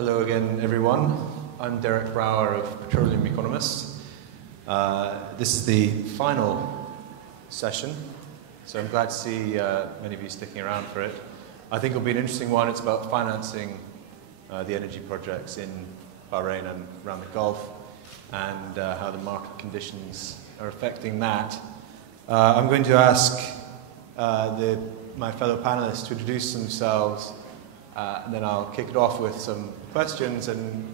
Hello again, everyone. I'm Derek Brower of Petroleum Economists. This is the final session, so I'm glad to see many of you sticking around for it. I think it'll be an interesting one. It's about financing the energy projects in Bahrain and around the Gulf, and how the market conditions are affecting that. I'm going to ask my fellow panelists to introduce themselves, and then I'll kick it off with some questions and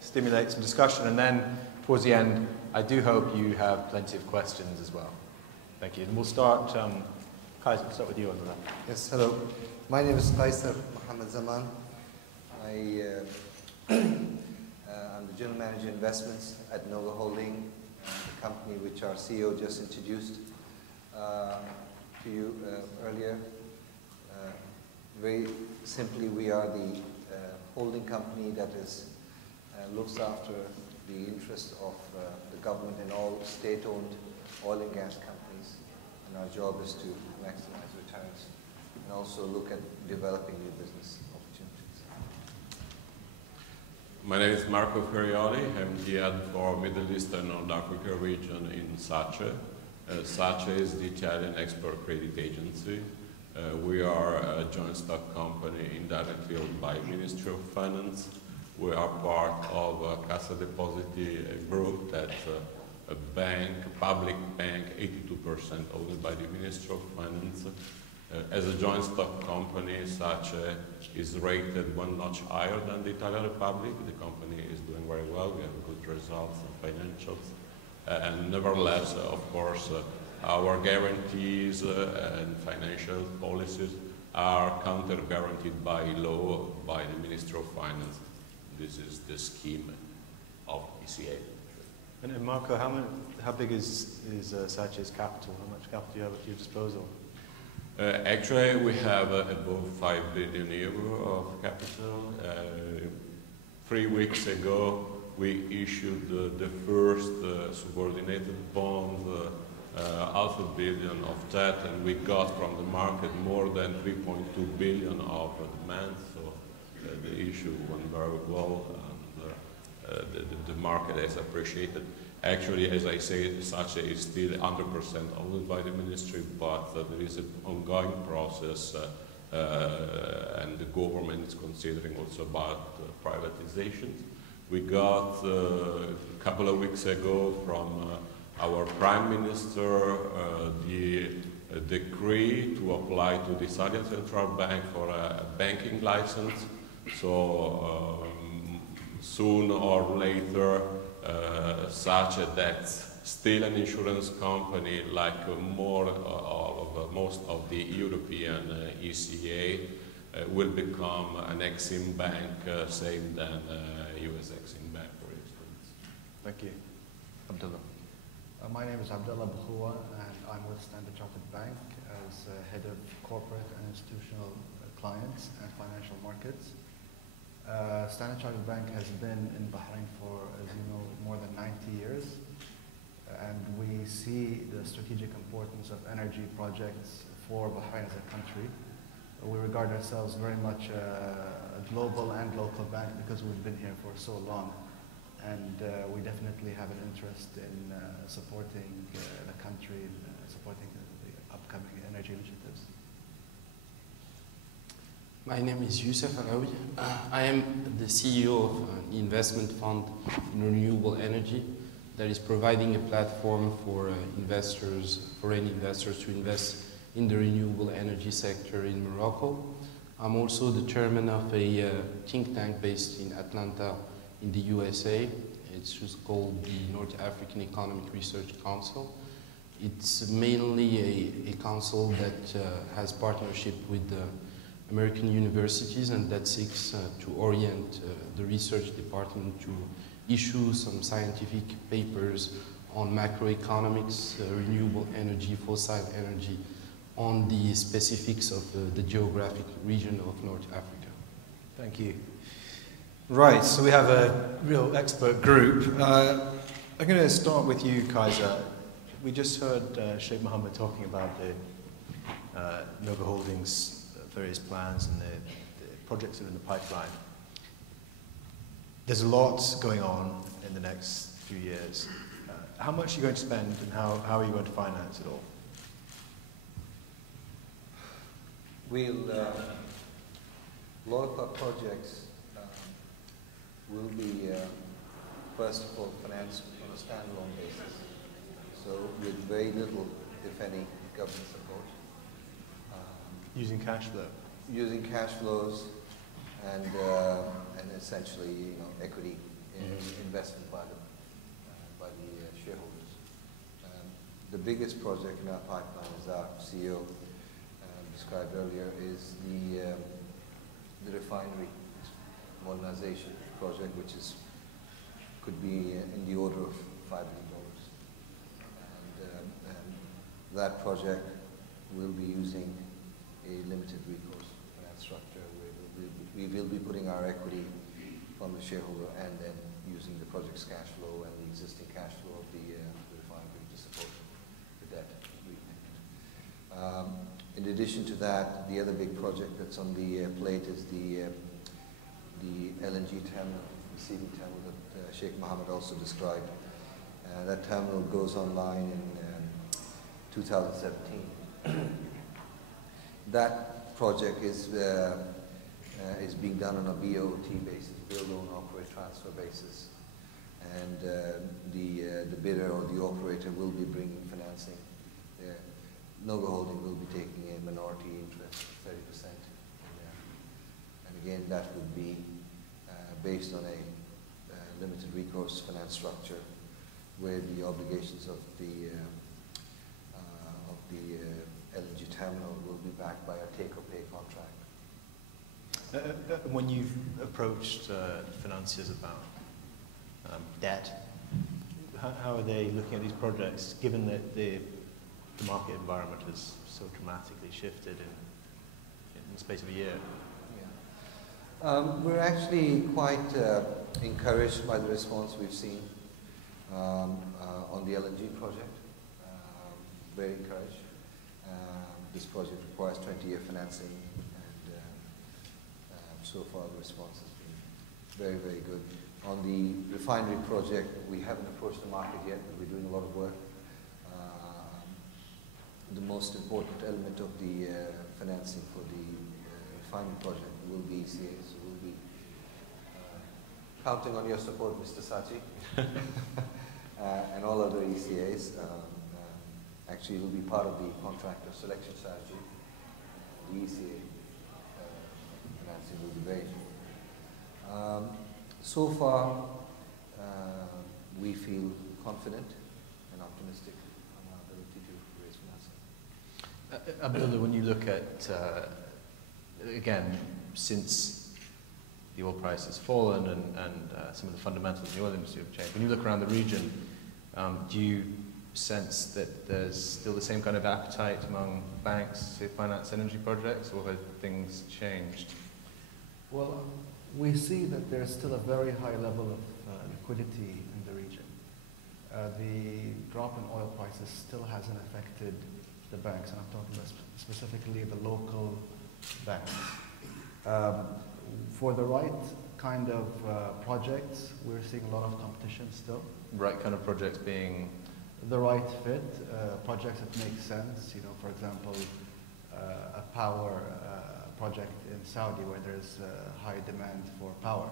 stimulate some discussion, and then towards the end I do hope you have plenty of questions as well. Thank you. And we'll start, Kaiser, we'll start with you on that. Yes, hello. My name is Kaiser Mohammed Zaman. I'm the General Manager Investments at Nova Holding, the company which our CEO just introduced to you earlier. Very simply, we are the holding company that looks after the interests of the government and all state-owned oil and gas companies. And our job is to maximize returns and also look at developing new business opportunities. My name is Marco Ferrioli. I'm the head for Middle East and North Africa region in SACE. SACE is the Italian export credit agency. We are a joint stock company indirectly owned by Ministry of Finance. We are part of a Cassa Depositi group that's a bank, public bank, 82% owned by the Ministry of Finance. As a joint stock company, SACE is rated one notch higher than the Italian Republic. The company is doing very well. We have good results and financials. And nevertheless, of course, our guarantees and financial policies are counter-guaranteed by law by the Ministry of Finance. This is the scheme of ECA. And Marco, how big is SACE's capital? How much capital do you have at your disposal? Actually, we have above 5 billion euro of capital. 3 weeks ago, we issued the first subordinated bond, $500 million of debt, and we got from the market more than 3.2 billion of demand. So the issue went very well, and the market has appreciated. Actually, as I say, SACE is still 100% owned by the ministry, but there is an ongoing process, and the government is considering also about privatization. We got a couple of weeks ago from our Prime Minister the decree to apply to the Saudi Central Bank for a banking license. So soon or later, SACE, that's still an insurance company like most of the European ECA, will become an Exim Bank, same than US Exim Bank, for instance. Thank you. Abdullah. My name is Abdullah Bukhoua, and I'm with Standard Chartered Bank as head of corporate and institutional clients and financial markets. Standard Chartered Bank has been in Bahrain for, as you know, more than 90 years, and we see the strategic importance of energy projects for Bahrain as a country. We regard ourselves very much a global and local bank because we've been here for so long. And we definitely have an interest in supporting the country and supporting the upcoming energy initiatives. My name is Youssef Alaoui. I am the CEO of an investment fund in renewable energy that is providing a platform for investors, foreign investors, to invest in the renewable energy sector in Morocco. I'm also the chairman of a think tank based in Atlanta in the USA. It's just called the North African Economic Research Council. It's mainly a council that has partnership with American universities and that seeks to orient the research department to issue some scientific papers on macroeconomics, renewable energy, fossil energy, on the specifics of the geographic region of North Africa. Thank you. Right, so we have a real expert group. I'm going to start with you, Kaiser. We just heard Sheikh Mohammed talking about the Nova Holdings various plans and the projects that are in the pipeline. there's a lot going on in the next few years. How much are you going to spend, and how are you going to finance it all? A lot of our projects will be, first of all, financed on a standalone basis. So with very little, if any, government support. Using cash flow? Using cash flows and essentially, equity investment by the shareholders. The biggest project in our pipeline, as our CEO described earlier, is the refinery modernization project, which could be in the order of $5 billion. And that project will be using a limited recourse finance structure where we will be putting our equity from the shareholder and then using the project's cash flow and the existing cash flow of the refinery to support the debt repayment. In addition to that, the other big project that's on the plate is the LNG terminal, the CV terminal that Sheikh Mohammed also described. That terminal goes online in 2017. That project is being done on a BOT basis, build, own, operate, transfer basis, and the bidder or the operator will be bringing financing. Noga Holding will be taking a minority interest, 30% in there. And again, that would be based on a limited recourse finance structure where the obligations of the LNG terminal will be backed by a take-or-pay contract. When you've approached financiers about debt, how are they looking at these projects, given that the market environment has so dramatically shifted in the space of a year? Yeah. We're actually quite encouraged by the response we've seen on the LNG project. Very encouraged. This project requires 20-year financing, and so far the response has been very, very good. On the refinery project, we haven't approached the market yet, but we're doing a lot of work. The most important element of the financing for the refinery project will be ECA, so we'll be counting on your support, Mr. Sachi, and all other ECAs. Actually, it will be part of the contractor selection strategy. The ECA financing will be very important. So far, we feel confident and optimistic on our ability to raise financing. Abdullah, when you look at, again, since the oil price has fallen and some of the fundamentals in the oil industry have changed, when you look around the region, do you sense that there's still the same kind of appetite among banks to finance energy projects, or have things changed? Well, we see that there's still a very high level of liquidity in the region. The drop in oil prices still hasn't affected the banks, and I'm talking about specifically the local banks. For the right kind of projects, we're seeing a lot of competition still. Right kind of projects being? The right fit, projects that make sense. For example, a power project in Saudi where there's high demand for power.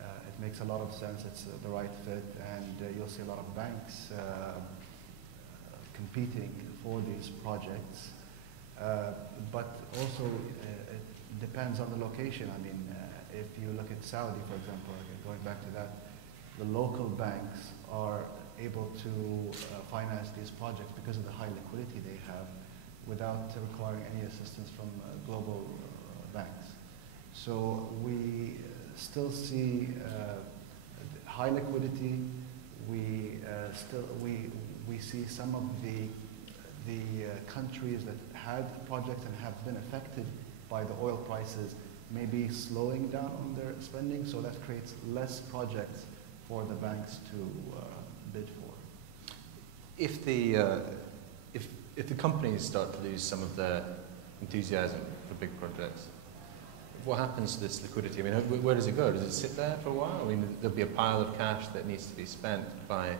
It makes a lot of sense, it's the right fit, and you'll see a lot of banks competing for these projects. But also, it depends on the location. I mean, if you look at Saudi, for example, going back to that, the local banks are able to finance these projects because of the high liquidity they have without requiring any assistance from global banks. So we still see high liquidity. We see some of the countries that had projects and have been affected by the oil prices maybe slowing down on their spending, so that creates less projects for the banks to bid for. If the companies start to lose some of their enthusiasm for big projects, what happens to this liquidity? I mean, where does it go? Does it sit there for a while? I mean, there'll be a pile of cash that needs to be spent by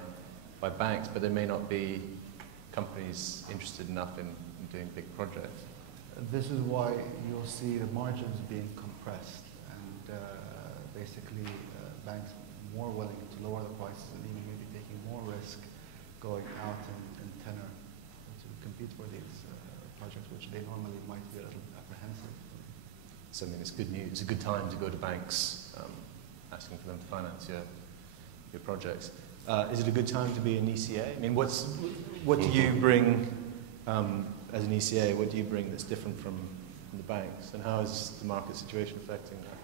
banks, but there may not be companies interested enough in doing big projects. This is why you'll see the margins being compressed and basically banks more willing to lower the prices and even maybe taking more risk going out in tenor to compete for these projects, which they normally might be a little apprehensive. So I mean, it's good news. It's a good time to go to banks asking for them to finance your projects. Is it a good time to be an ECA? I mean, what do you bring as an ECA? What do you bring that's different from the banks? And how is the market situation affecting that?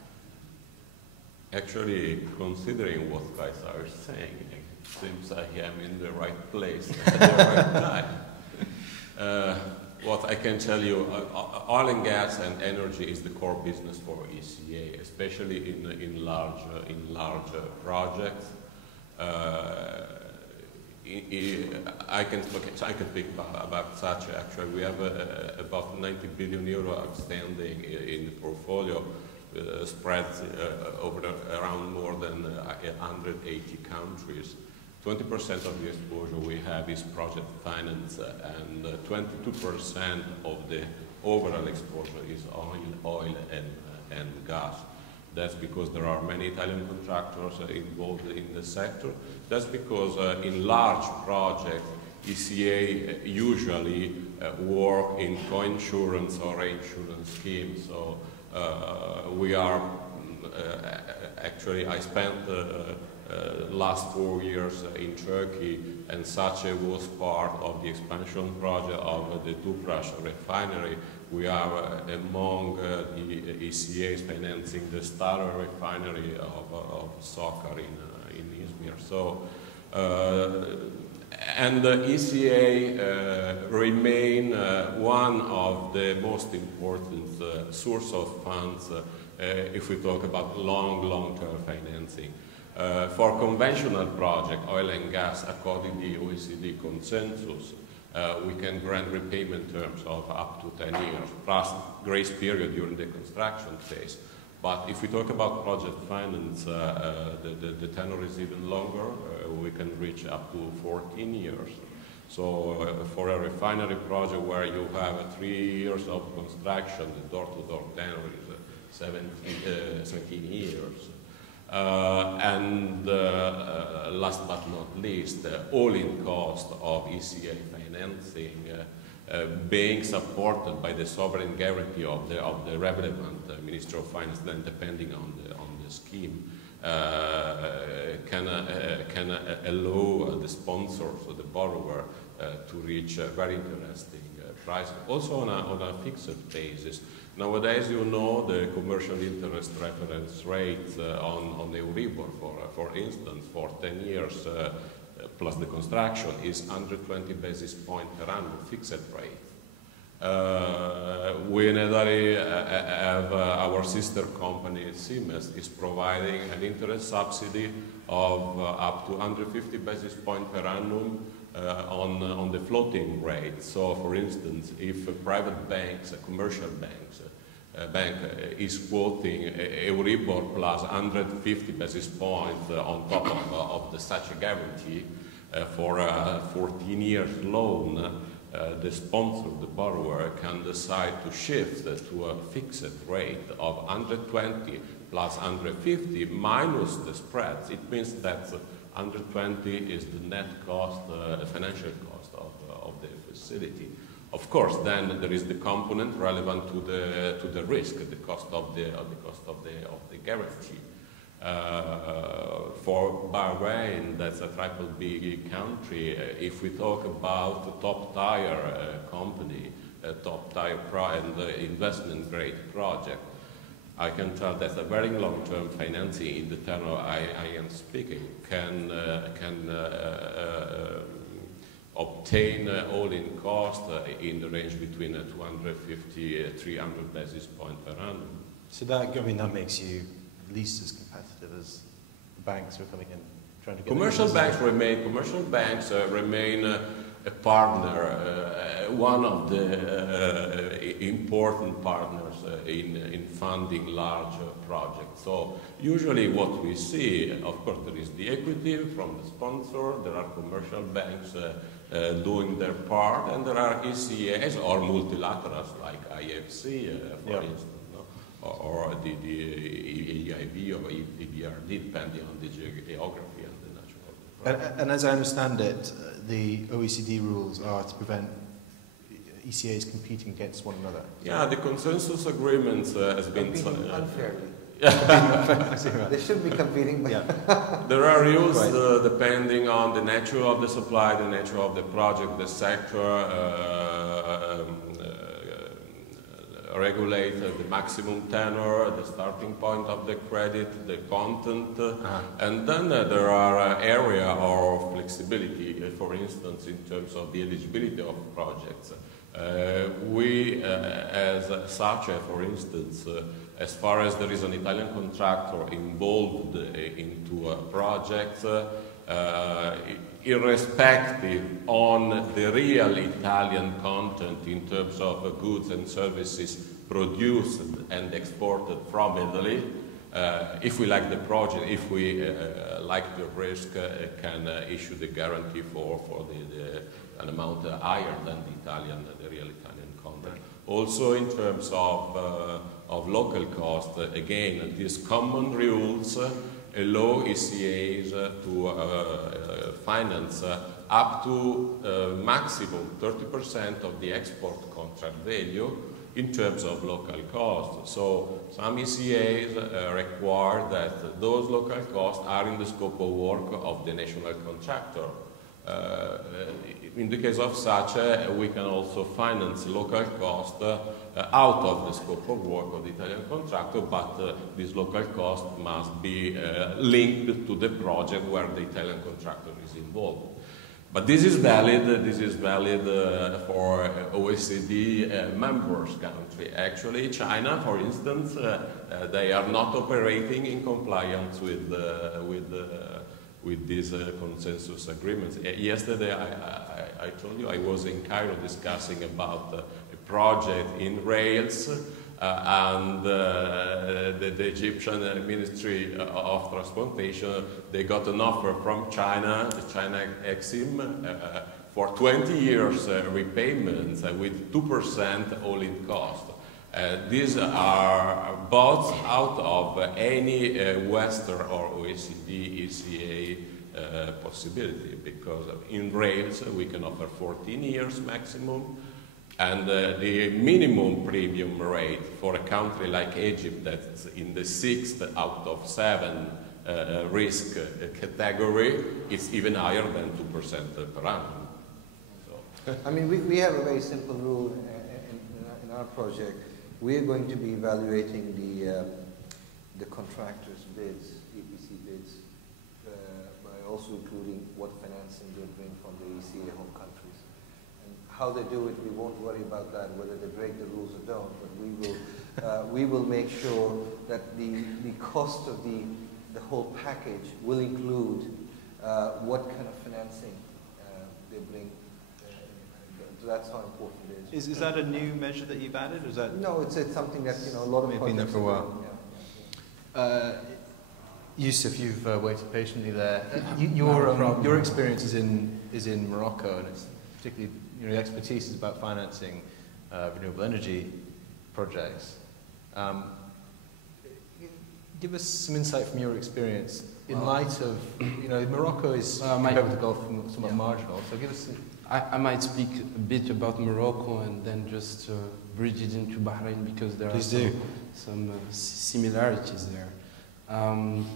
Actually, considering what guys are saying, it seems I am in the right place at the right time. What I can tell you, oil and gas and energy is the core business for ECA, especially in large projects. I can speak about such. Actually, we have about 90 billion euro outstanding in the portfolio, spread over around more than 180 countries. 20% of the exposure we have is project finance, and 22% of the overall exposure is oil and gas. That's because there are many Italian contractors involved in the sector. That's because in large projects, ECA usually work in co-insurance or reinsurance schemes. So we are, actually I spent last 4 years in Turkey, and such was part of the expansion project of the Tüpraş refinery. We are among the ECAs financing the Star refinery of Sokar in Izmir. So, and the ECA remain one of the most important source of funds if we talk about long-term financing. For conventional project, oil and gas, according to the OECD consensus, we can grant repayment terms of up to 10 years, plus grace period during the construction phase. But if we talk about project finance, the tenor is even longer. We can reach up to 14 years. So for a refinery project where you have 3 years of construction, the door-to-door tenor is 17 years. And last but not least, the all-in cost of ECA financing being supported by the sovereign guarantee of the relevant Minister of Finance, then depending on the scheme, can allow the sponsors or the borrower to reach a very interesting price, also on a fixed basis. Nowadays, you know, the commercial interest reference rate on Euribor, for instance, for 10 years plus the construction is 120 basis points per annum fixed rate. We in Italy have our sister company, Siemens, is providing an interest subsidy of up to 150 basis points per annum on the floating rate. So, for instance, if private banks, commercial banks, bank is quoting Euribor plus 150 basis points on top of the such a guarantee for a 14 years loan, the sponsor, the borrower, can decide to shift to a fixed rate of 120 plus 150 minus the spreads. It means that 120 is the net cost, financial cost of the facility. Of course, then there is the component relevant to the risk, the cost of the guarantee. For Bahrain, that's a triple B country. If we talk about the top tier company, top tier and investment grade project, I can tell that a very long-term financing in the tenor I am speaking can obtain all-in cost in the range between 250 and 300 basis points per annum. So that, I mean, that makes you at least as competitive as the banks who are coming in trying to get Commercial banks remain a partner, one of the important partners in funding large projects. So usually what we see, of course, there is the equity from the sponsor, there are commercial banks doing their part, and there are ECAs or multilaterals like IFC, for instance, no? or the EIB or EBRD, depending on the geography and the natural. And as I understand it, the OECD rules are to prevent ECAs competing against one another. Yeah, the consensus agreements has been competing unfairly. Yeah. They should be competing, but there are rules depending on the nature of the supply, the nature of the project, the sector, regulate the maximum tenor, the starting point of the credit, the content, and then there are area of flexibility, for instance, in terms of the eligibility of projects. We, as such, for instance, as far as there is an Italian contractor involved into a project, irrespective on the real Italian content in terms of goods and services produced and exported from Italy, if we like the project, if we like the risk, can issue the guarantee for an amount higher than the real Italian content. Also in terms of local cost, again, these common rules allow ECAs to finance up to maximum 30% of the export contract value in terms of local costs. So some ECAs require that those local costs are in the scope of work of the national contractor. In the case of such, we can also finance local costs out of the scope of work of the Italian contractor, but this local cost must be linked to the project where the Italian contractor is involved. But this is valid for OECD members country. Actually, China, for instance, they are not operating in compliance with these consensus agreements. Yesterday, I told you I was in Cairo discussing about a project in rails, and the Egyptian Ministry of Transportation, they got an offer from China, the China Exim, for 20 years repayments with 2% all-in cost. These are both out of any Western or OECD, ECA possibility, because in rails we can offer 14 years maximum, and the minimum premium rate for a country like Egypt that's in the 6th out of 7 risk category is even higher than 2% per annum. So. I mean, we have a very simple rule in our project. We are going to be evaluating the contractors' bids, EPC bids, by also including what financing they bring from the ECA home countries. And how they do it, we won't worry about that, whether they break the rules or don't, but we will make sure that the cost of the whole package will include what kind of financing they bring. So that's how important it is. Is that a new measure that you've added? Or is that no, it's something that a lot of projects been there for a while. Yeah. Youssef, you've waited patiently there. Your experience is in Morocco, and it's particularly your expertise is about financing renewable energy projects. Give us some insight from your experience in light of Morocco is compared with the Gulf somewhat marginal. So give us. I might speak a bit about Morocco and then just bridge it into Bahrain, because there are some similarities there.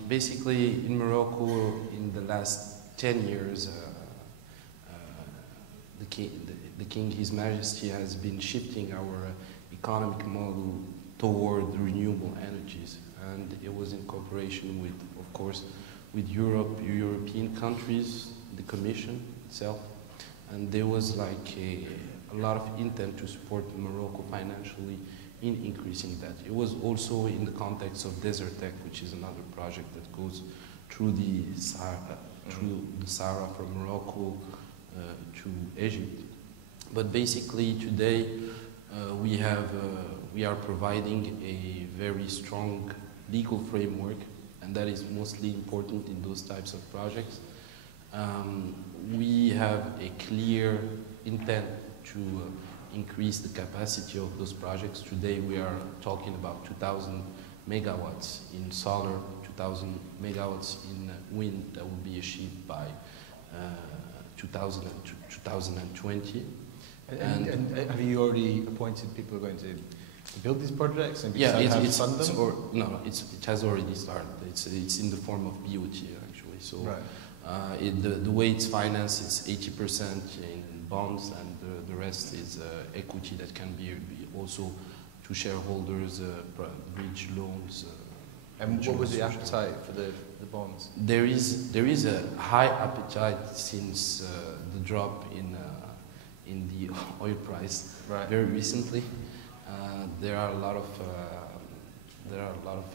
Basically, in Morocco, in the last 10 years, the King, His Majesty, has been shifting our economic model toward renewable energies, and it was in cooperation with, of course, with European countries, the Commission itself. And there was like a lot of intent to support Morocco financially in increasing that. It was also in the context of Desert Tech, which is another project that goes through the Sahara from Morocco to Egypt. But basically today we are providing a very strong legal framework, and that is mostly important in those types of projects. We have a clear intent to increase the capacity of those projects. Today we are talking about 2,000 megawatts in solar, 2,000 megawatts in wind that will be achieved by 2020. And have you already appointed people who are going to build these projects and yeah, how to fund them? It has already started. It's in the form of BOT actually. So right. The way it's financed, it's 80% in bonds, and the rest is equity that can be also to shareholders, bridge loans. And what was the appetite for the bonds? There is a high appetite since the drop in the oil price very recently. There are a lot of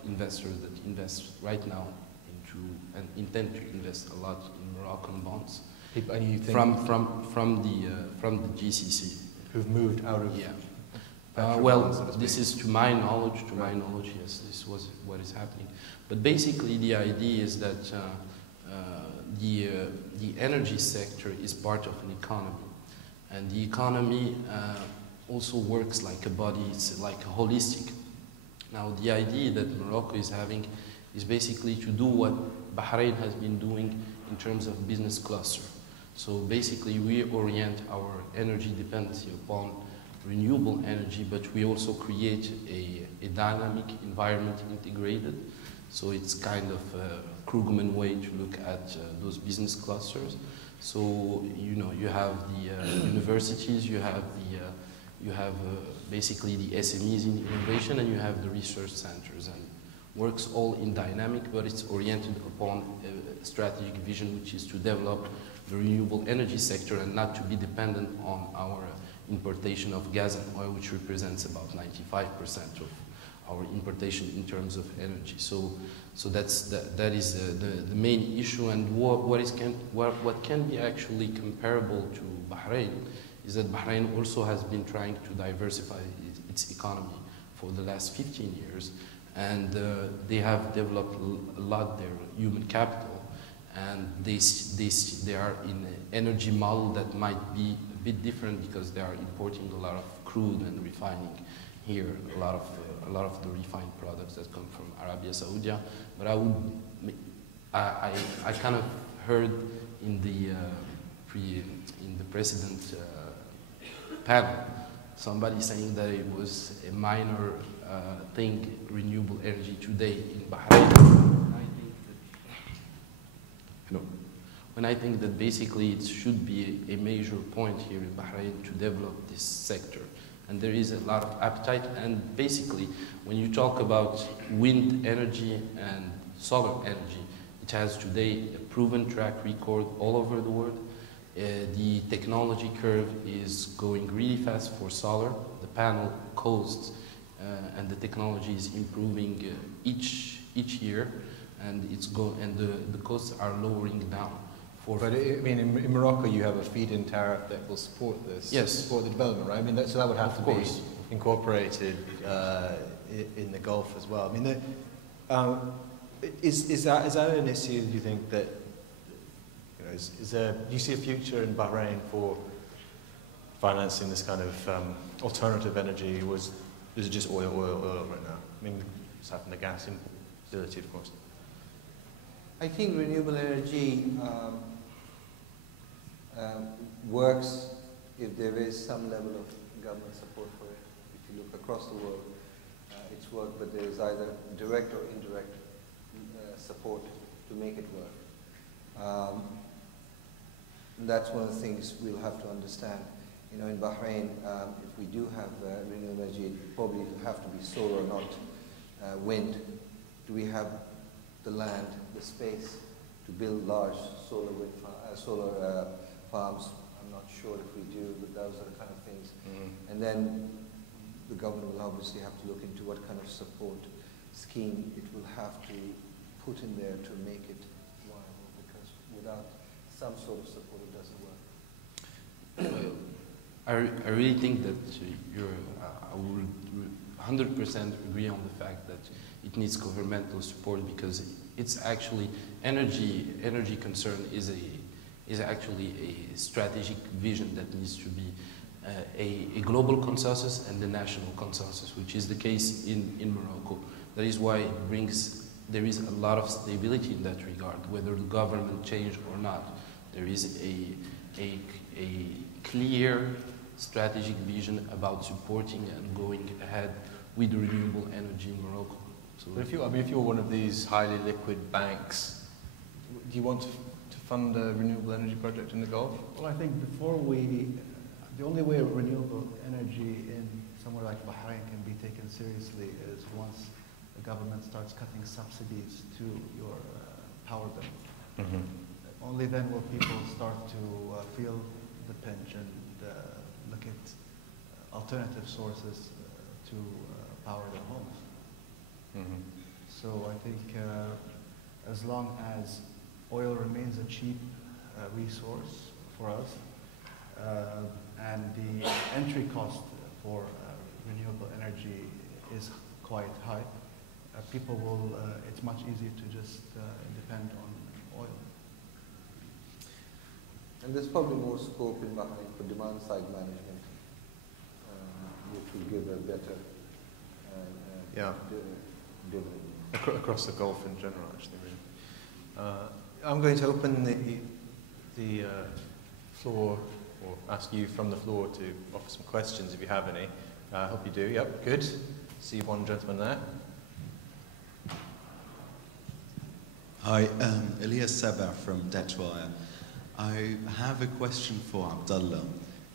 investors that invest right now into and intend to invest a lot in Moroccan bonds. And you think from the GCC who've moved out of well, this is to my knowledge. Yes, this was what is happening. But basically, the idea is that the energy sector is part of an economy, and the economy also works like a body. It's like a holistic. Now, the idea that Morocco is having is basically to do what Bahrain has been doing in terms of business cluster. So basically, we orient our energy dependency upon renewable energy, but we also create a dynamic environment integrated. So it's kind of a Krugman way to look at those business clusters. So you have the universities, you have basically the SMEs in innovation, and you have the research centers, and works all in dynamic, but it's oriented upon a strategic vision, which is to develop the renewable energy sector and not to be dependent on our importation of gas and oil, which represents about 95% of our importation in terms of energy. So that is the main issue, and what can be actually comparable to Bahrain is that Bahrain also has been trying to diversify its economy for the last 15 years, and they have developed a lot their human capital, and they are in an energy model that might be a bit different because they are importing a lot of crude and refining here, a lot of the refined products that come from Arabia Saudi. But I kind of heard in the president panel somebody saying that it was a minor thing, renewable energy today in Bahrain. When I think that basically it should be a major point here in Bahrain to develop this sector. And there is a lot of appetite, and basically when you talk about wind energy and solar energy, it has today a proven track record all over the world. The technology curve is going really fast for solar. The panel costs and the technology is improving each year, and the costs are lowering down. But I mean, in Morocco, you have a feed-in tariff that will support this, support the development, right? I mean, so that would have to be incorporated in the Gulf as well. I mean, is that an issue? Do you think that do you see a future in Bahrain for financing this kind of alternative energy? Is it just oil right now? I mean, it's having the gas facility, of course. I think renewable energy works if there is some level of government support for it. If you look across the world, it's worked, but there is either direct or indirect support to make it work. And that's one of the things we'll have to understand. In Bahrain, if we do have renewable energy, it probably will have to be solar, not wind. Do we have the land, the space to build large solar farms? I'm not sure if we do, but those are the kind of things. And then the government will obviously have to look into what kind of support scheme it will have to put in there to make it viable, because without some sort of support it doesn't work. I really think that I would 100% agree on the fact that it needs governmental support, because it's actually energy concern is actually a strategic vision that needs to be a global consensus and the national consensus, which is the case in Morocco. That is why there is a lot of stability in that regard, whether the government change or not. There is a clear strategic vision about supporting and going ahead with renewable energy in Morocco. So but if you're one of these highly liquid banks, do you want to fund a renewable energy project in the Gulf? Well, I think the only way renewable energy in somewhere like Bahrain can be taken seriously is once the government starts cutting subsidies to your power bill. Mm-hmm. Only then will people start to feel the pinch and look at alternative sources to power their homes. Mm-hmm. So I think as long as oil remains a cheap resource for us, and the entry cost for renewable energy is quite high, people will, it's much easier to just depend on oil. And there's probably more scope in Bahrain for demand side management, which will give a better dividend. Across the Gulf in general, actually. Really. I'm going to open the floor, or ask you from the floor to offer some questions if you have any. I hope you do. Yep, good. See one gentleman there. Hi, Elias Seba from Debtwire. I have a question for Abdullah.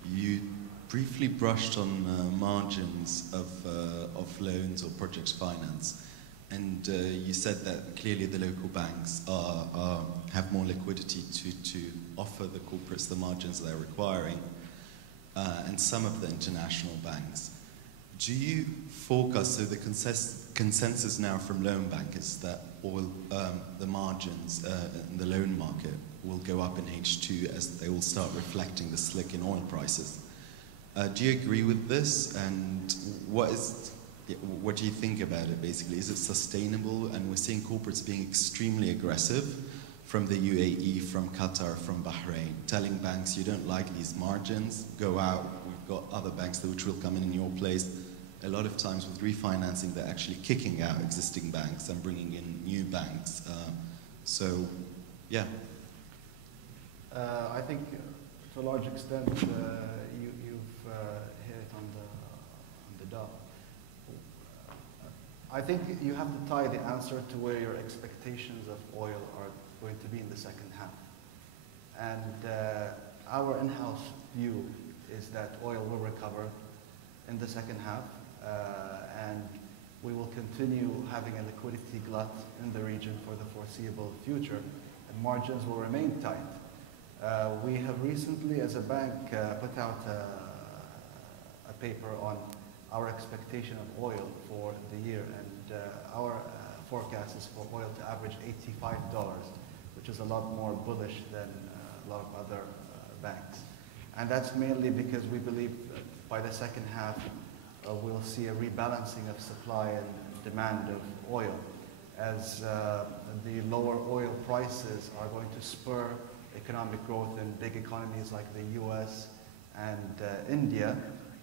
You briefly brushed on margins of loans or project finance, and you said that clearly the local banks have more liquidity to offer the corporates the margins they're requiring, and some of the international banks. Do you forecast, so the consensus now from loan bankers, that the margins in the loan market will go up in H2 as they will start reflecting the slick in oil prices? Do you agree with this? And what do you think about it, basically? Is it sustainable? And we're seeing corporates being extremely aggressive from the UAE, from Qatar, from Bahrain, telling banks, you don't like these margins, go out. We've got other banks which will come in your place. A lot of times with refinancing, they're actually kicking out existing banks and bringing in new banks. Yeah. I think to a large extent you've hit it on the dot. I think you have to tie the answer to where your expectations of oil are going to be in the second half. And our in-house view is that oil will recover in the second half, and we will continue having a liquidity glut in the region for the foreseeable future, and margins will remain tight. We have recently, as a bank, put out a paper on our expectation of oil for the year, and our forecast is for oil to average $85, which is a lot more bullish than a lot of other banks. And that's mainly because we believe that by the second half we'll see a rebalancing of supply and demand of oil, as the lower oil prices are going to spur economic growth in big economies like the US and India,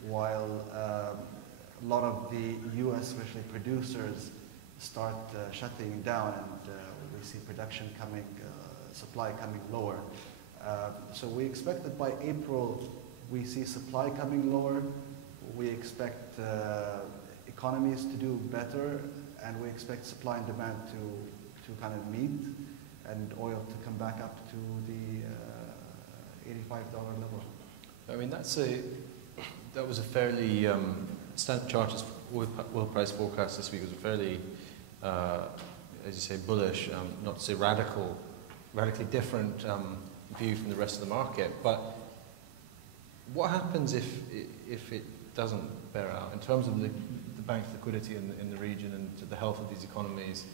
while a lot of the US, especially producers, start shutting down, and we see production coming, supply coming lower. So we expect that by April we see supply coming lower, we expect economies to do better, and we expect supply and demand to kind of meet, and oil to come back up to the $85 level. I mean, that was a fairly Standard Chartered's oil price forecast this week was a fairly, as you say, bullish, not to say radically different view from the rest of the market. But what happens if it doesn't bear out in terms of the bank's liquidity in the region and the health of these economies?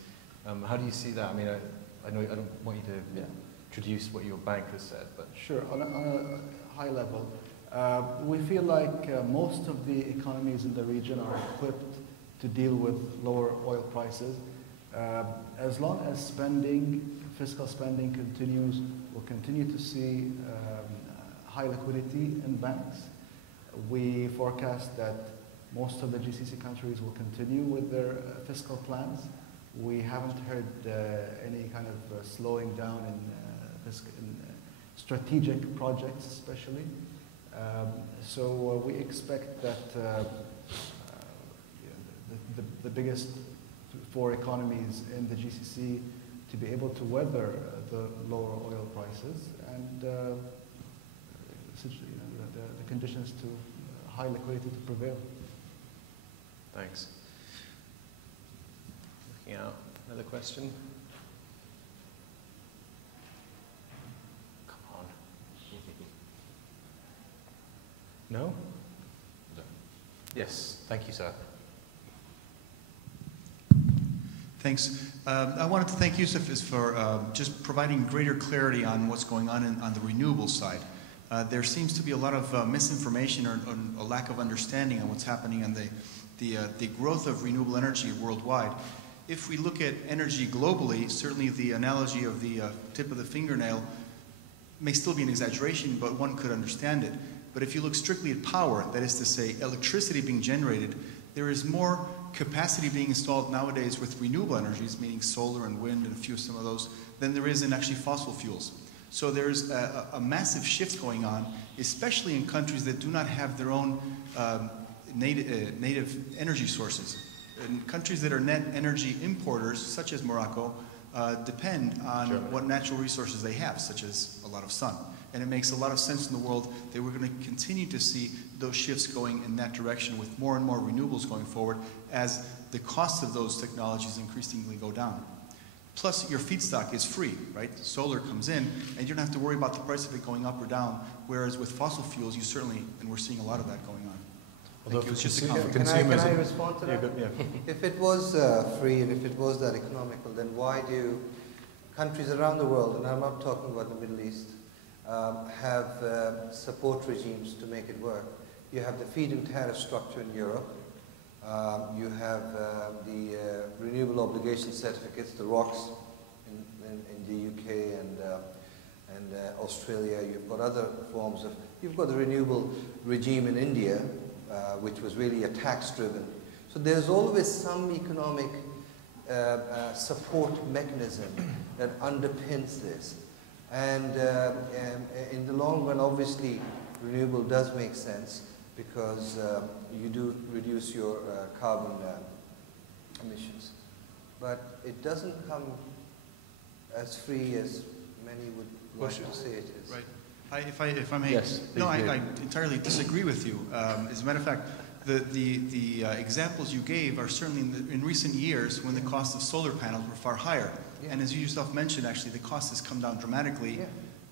How do you see that? I mean, I know I don't want you to introduce what your bank has said, but sure. On a high level, We feel like most of the economies in the region are equipped to deal with lower oil prices. As long as fiscal spending continues, we'll continue to see high liquidity in banks. We forecast that most of the GCC countries will continue with their fiscal plans. We haven't heard any kind of slowing down in strategic projects, especially. So we expect that the biggest four economies in the GCC to be able to weather the lower oil prices and the conditions to high liquidity to prevail. Thanks. Looking out, another question? Come on. No? No. Yes, thank you, sir. Thanks. I wanted to thank Youssef for just providing greater clarity on what's going on the renewable side. There seems to be a lot of misinformation or a lack of understanding on what's happening on the growth of renewable energy worldwide. If we look at energy globally, certainly the analogy of the tip of the fingernail may still be an exaggeration, but one could understand it. But if you look strictly at power, that is to say electricity being generated, there is more capacity being installed nowadays with renewable energies, meaning solar and wind and a few of some of those, than there is in actually fossil fuels. So there's a massive shift going on, especially in countries that do not have their own native energy sources. And countries that are net energy importers, such as Morocco, depend on what natural resources they have, such as a lot of sun. And it makes a lot of sense in the world that we're going to continue to see those shifts going in that direction with more and more renewables going forward as the cost of those technologies increasingly go down. Plus, your feedstock is free, right? Solar comes in, and you don't have to worry about the price of it going up or down, whereas with fossil fuels, you certainly, and we're seeing a lot of that going on. Although Can consumers... I respond to that? Yeah. If it was free and if it was that economical, then why do countries around the world, and I'm not talking about the Middle East, have support regimes to make it work? You have the feed-in tariff structure in Europe. You have the renewable obligation certificates, the ROCs, in the UK and Australia. You've got other forms of. You've got the renewable regime in India, which was really a tax-driven. So there's always some economic support mechanism that underpins this. And in the long run, obviously, renewable does make sense because you do reduce your carbon emissions. But it doesn't come as free as many would like to say it is. Right. If I may, yes, no, I entirely disagree with you. As a matter of fact, the examples you gave are certainly in recent years when the cost of solar panels were far higher. Yeah. And as you yourself mentioned, actually, the cost has come down dramatically. Yeah.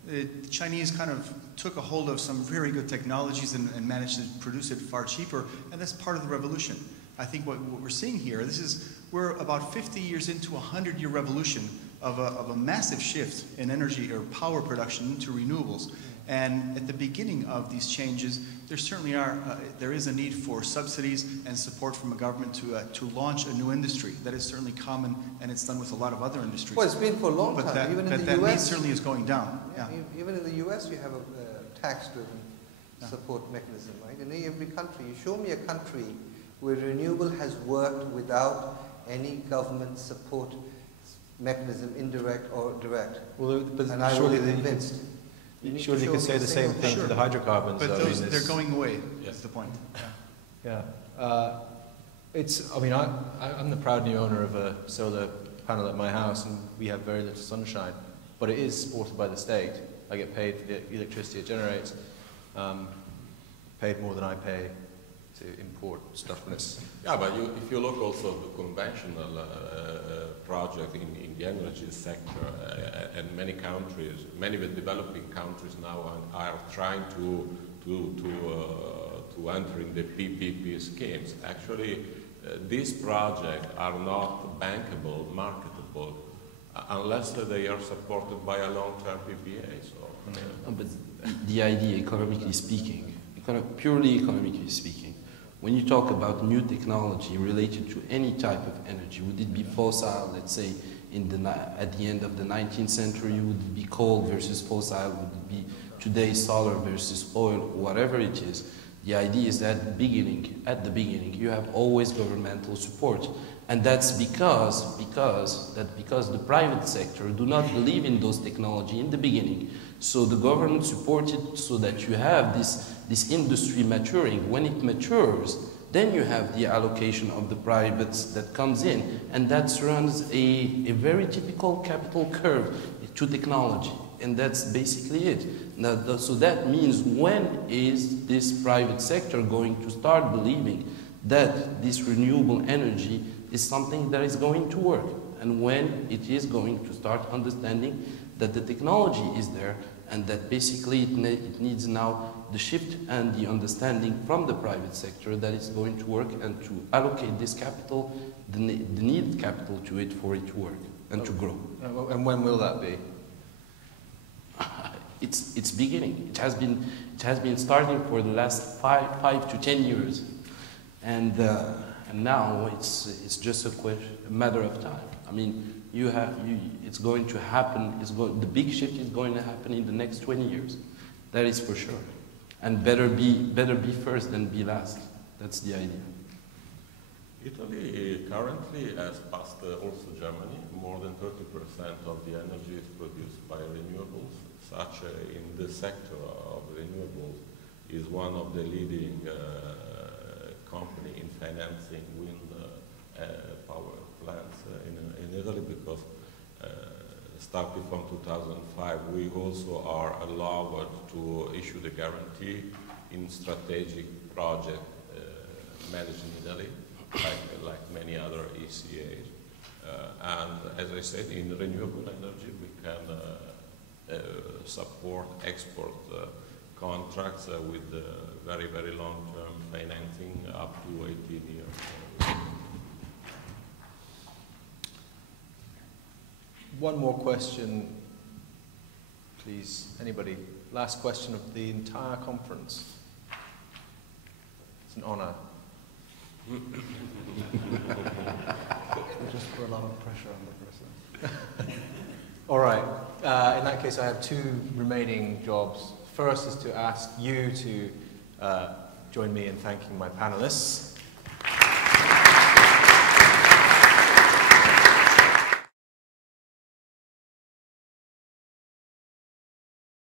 The Chinese kind of took a hold of some very good technologies and managed to produce it far cheaper, and that's part of the revolution. I think what we're seeing here, we're about 50 years into a 100-year revolution of a massive shift in energy or power production into renewables. And at the beginning of these changes, there is a need for subsidies and support from a government to launch a new industry. That is certainly common, and it's done with a lot of other industries. Well, it's been for a long time. But even in the that US, need certainly is going down. Yeah. Even in the US, you have a tax-driven support mechanism, right? In every country, you show me a country where renewable has worked without any government support mechanism, indirect or direct. Well, but and I will be convinced. Surely you could say the same thing for the hydrocarbons. But they're going away, that's the point. Yeah. I'm the proud new owner of a solar panel at my house, and we have very little sunshine, but it is supported by the state. I get paid for the electricity it generates, paid more than I pay to import stuff when it's... Yeah, but if you look also at the conventional project in the energy sector, and many countries, many of the developing countries now are trying to enter in the PPP schemes. Actually, these projects are not bankable, marketable, unless they are supported by a long-term PPA. So, but the idea, economically speaking, purely economically speaking, when you talk about new technology related to any type of energy, would it be fossil, let's say, at the end of the 19th century, would it be coal versus fossil, would it be today solar versus oil, whatever it is, the idea is that at the beginning, you have always governmental support. And that's because the private sector do not believe in those technology in the beginning. So the government supported so that you have this industry maturing. When it matures, then you have the allocation of the privates that comes in, and that runs a very typical capital curve to technology. And that's basically it. So that means, when is this private sector going to start believing that this renewable energy is something that is going to work? And when it is going to start understanding that the technology is there, and that basically it needs now the shift and the understanding from the private sector that it's going to work, and to allocate this capital, the needed capital to it for it to work and to grow. And when will that be? It's beginning. It has been starting for the last 5 to 10 years, and now it's just a matter of time. I mean, it's going to happen. The big shift is going to happen in the next 20 years. That is for sure. And better be first than be last. That's the idea. Italy currently has passed also Germany. More than 30% of the energy is produced by renewables. Such in the sector of renewables is one of the leading company in financing wind power plants in Italy, because starting from 2005 we also are allowed to issue the guarantee in strategic project managed in Italy, like many other ECAs. And as I said, in renewable energy we can support export contracts with very, very long-term financing up to 18 years. One more question, please. Anybody? Last question of the entire conference. It's an honor. Just put a lot of pressure on the person. All right. In that case, I have 2 remaining jobs. First is to ask you to join me in thanking my panelists.